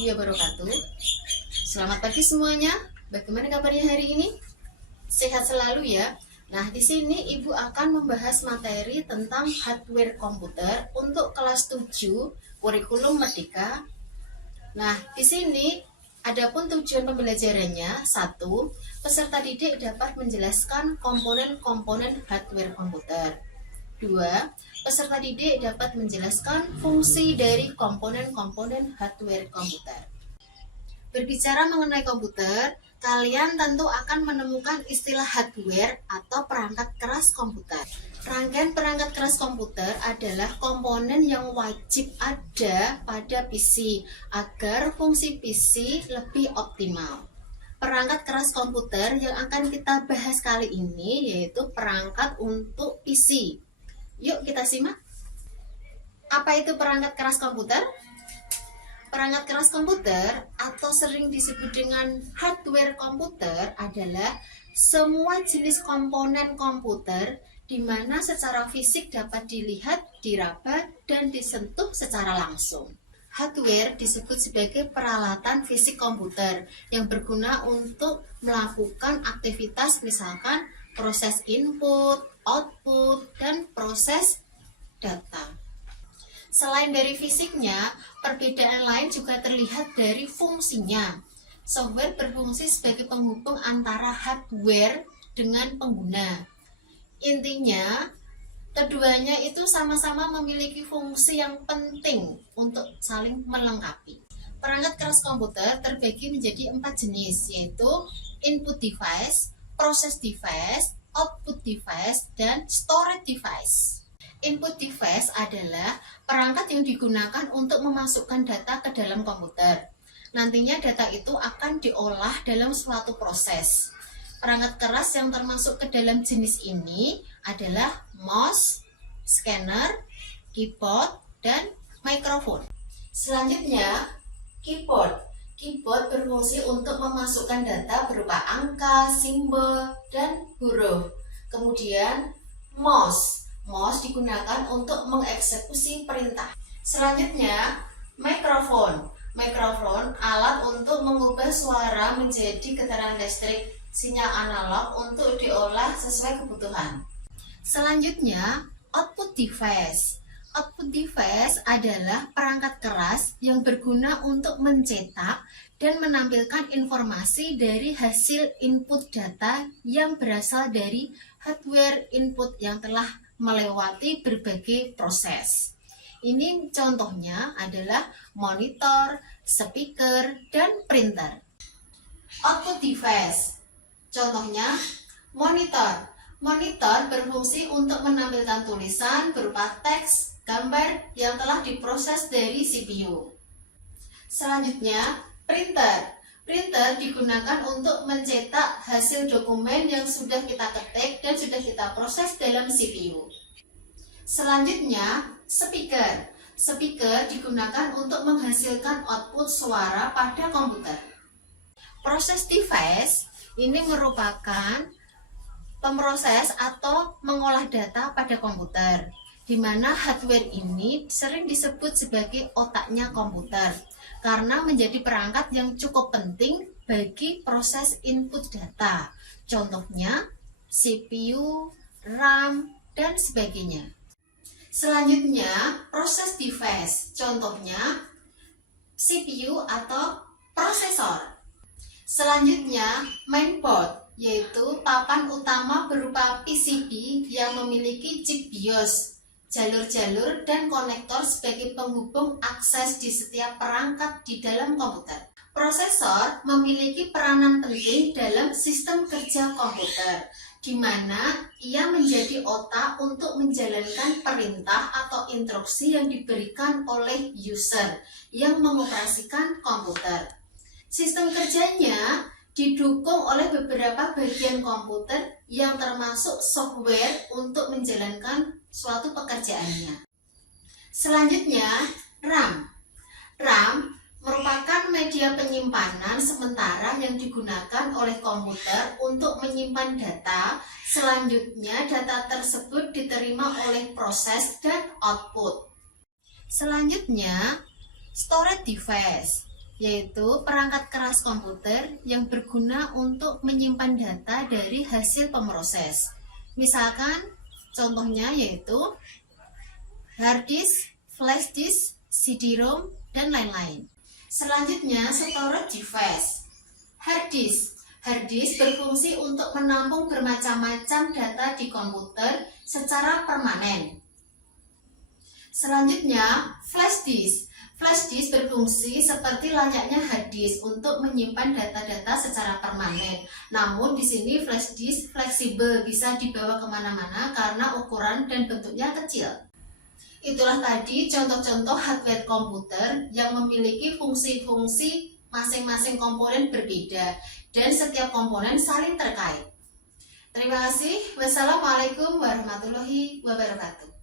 warahmatullahi wabarakatuh. Selamat pagi semuanya. Bagaimana kabarnya hari ini? Sehat selalu ya. Nah, di sini Ibu akan membahas materi tentang hardware komputer untuk kelas 7 kurikulum Merdeka. Nah, di sini adapun tujuan pembelajarannya, 1. Peserta didik dapat menjelaskan komponen-komponen hardware komputer. 2. Peserta didik dapat menjelaskan fungsi dari komponen-komponen hardware komputer. Berbicara mengenai komputer, kalian tentu akan menemukan istilah hardware atau perangkat keras komputer. Rangkaian perangkat keras komputer adalah komponen yang wajib ada pada PC agar fungsi PC lebih optimal. Perangkat keras komputer yang akan kita bahas kali ini yaitu perangkat untuk PC. Yuk kita simak. Apa itu perangkat keras komputer? Perangkat keras komputer atau sering disebut dengan hardware komputer adalah semua jenis komponen komputer di mana secara fisik dapat dilihat, diraba, dan disentuh secara langsung. Hardware disebut sebagai peralatan fisik komputer yang berguna untuk melakukan aktivitas misalkan proses input, output, dan proses data. Selain dari fisiknya, perbedaan lain juga terlihat dari fungsinya. Software berfungsi sebagai penghubung antara hardware dengan pengguna. Intinya, keduanya itu sama-sama memiliki fungsi yang penting untuk saling melengkapi. Perangkat keras komputer terbagi menjadi 4 jenis, yaitu input device, process device, output device, dan storage device. Input device adalah perangkat yang digunakan untuk memasukkan data ke dalam komputer. Nantinya data itu akan diolah dalam suatu proses. Perangkat keras yang termasuk ke dalam jenis ini adalah mouse, scanner, keyboard, dan mikrofon. Selanjutnya, keyboard. Keyboard berfungsi untuk memasukkan data berupa angka, simbol, dan huruf. Kemudian, mouse. Mouse digunakan untuk mengeksekusi perintah. Selanjutnya, mikrofon. Mikrofon alat untuk mengubah suara menjadi getaran listrik, sinyal analog untuk diolah sesuai kebutuhan. Selanjutnya, output device. Output device adalah perangkat keras yang berguna untuk mencetak dan menampilkan informasi dari hasil input data yang berasal dari hardware input yang telah melewati berbagai proses. Ini contohnya adalah monitor, speaker, dan printer. Output device. Contohnya monitor. Monitor berfungsi untuk menampilkan tulisan berupa teks, gambar yang telah diproses dari CPU. Selanjutnya, printer. Printer digunakan untuk mencetak hasil dokumen yang sudah kita ketik dan sudah kita proses dalam CPU. Selanjutnya, speaker. Speaker digunakan untuk menghasilkan output suara pada komputer. Proses device ini merupakan pemroses atau mengolah data pada komputer, di mana hardware ini sering disebut sebagai otaknya komputer karena menjadi perangkat yang cukup penting bagi proses input data. Contohnya CPU, RAM, dan sebagainya. Selanjutnya, proses device. Contohnya CPU atau prosesor. Selanjutnya, mainboard, yaitu papan utama berupa PCB yang memiliki chip BIOS, jalur-jalur dan konektor sebagai penghubung akses di setiap perangkat di dalam komputer. Prosesor memiliki peranan penting dalam sistem kerja komputer, di mana ia menjadi otak untuk menjalankan perintah atau instruksi yang diberikan oleh user yang mengoperasikan komputer. Sistem kerjanya didukung oleh beberapa bagian komputer yang termasuk software untuk menjalankan suatu pekerjaannya. Selanjutnya, RAM. RAM merupakan media penyimpanan sementara yang digunakan oleh komputer untuk menyimpan data. Selanjutnya, data tersebut diterima oleh proses dan output. Selanjutnya, storage device. yaitu perangkat keras komputer yang berguna untuk menyimpan data dari hasil pemroses. Misalkan contohnya yaitu hard disk, flash disk, CD-ROM, dan lain-lain. Selanjutnya, storage device. Hard disk. Hard disk berfungsi untuk menampung bermacam-macam data di komputer secara permanen. Selanjutnya, flash disk. Flash disk berfungsi seperti layaknya hard disk untuk menyimpan data-data secara permanen. Namun di sini flash disk fleksibel, bisa dibawa kemana-mana karena ukuran dan bentuknya kecil. Itulah tadi contoh-contoh hardware komputer yang memiliki fungsi-fungsi masing-masing komponen berbeda dan setiap komponen saling terkait. Terima kasih. Wassalamualaikum warahmatullahi wabarakatuh.